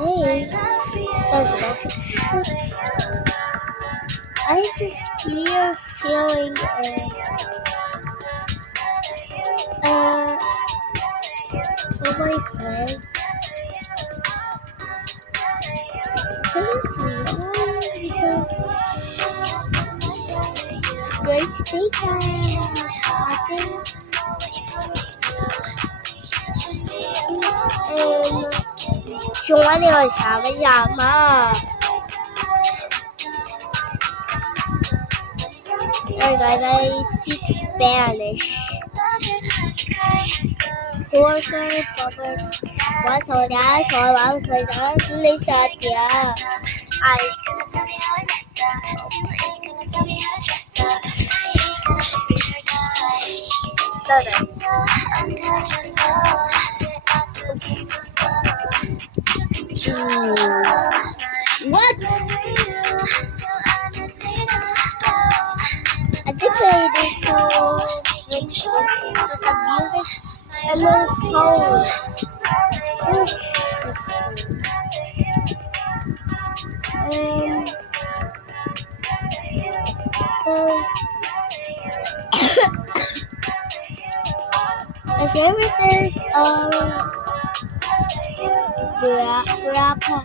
Okay, that's I just feeling for my friends. So it's wrong because it's great daytime.请问你有啥分享吗？ Sorry guys, I speak Spanish. What? I think I need to switch to some music and my phone. My favorite is rapper.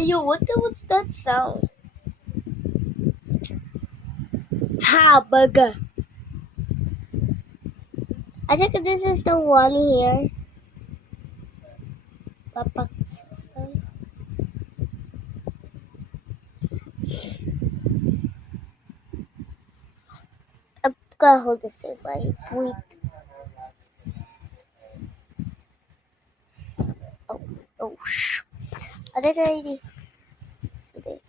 Yo, what was that sound? Hamburger. I think this is the one here. Papa's style. I'm gonna hold this in my wait. Oh, shoot. I think I need today.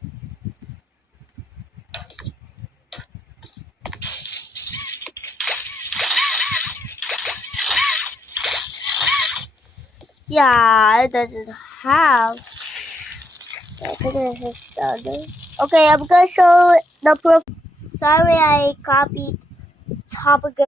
Yeah, it doesn't have. I think this is done. Okay, I'm gonna show the proof. Sorry, I copied topic.